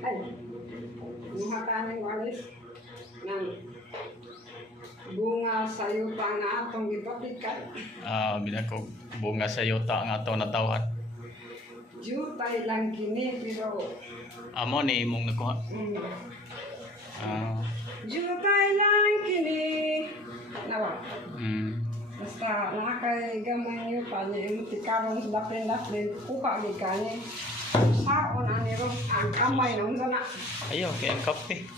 Ay, muhatanin walis ng bunga sa yuta nga atong gipatikan. Binako bunga sa yuta nga ato natawhan. Jutay lang kini pero Amo ni imong nakuha. jutay lang kini. Nawa. Basta nakakay gamay yuta niya yung tikaron sa dapin-dapin. Kuka ni kanya. Saon ani ro ang kamay nung sana. Ayaw kay ang kape.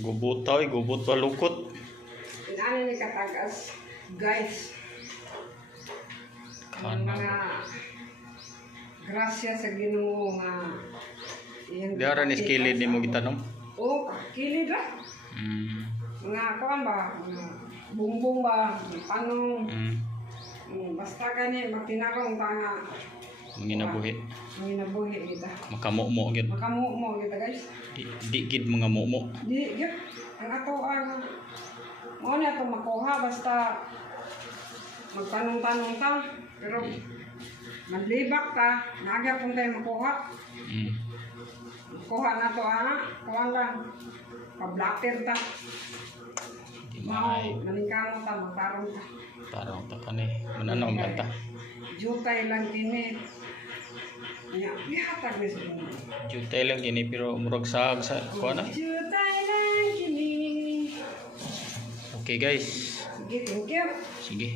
Gubutaw, gubot pa lukot. Ano ni katagas, guys. Ang mga grasya sa Ginoo nga Diara ni skilid nimo gitanong. Oh, kilid ra. Mga kuan ba, bumbong ba, panong. Basta gani magtinarong ta nga Manginabuhi. Manginabuhi kita. Makamumo gyud. Makamumo kita guys. Di gid mga mumo. Di gyud ang ato ang mo na to makuha basta magtanong-tanong ta pero maglibak ta naga kung tayo makuha. Kuha na to kuha lang pa-blatter ta. Mau maningkamot ta magtarong ta. Tarong ta kani. Mananaw man ta. Jutay lang kini. Ya, bihatag ni sa Jutay lang gini pero murag sa kuha na. jutay lang kini. Okay guys. Sige, thank you. Sige.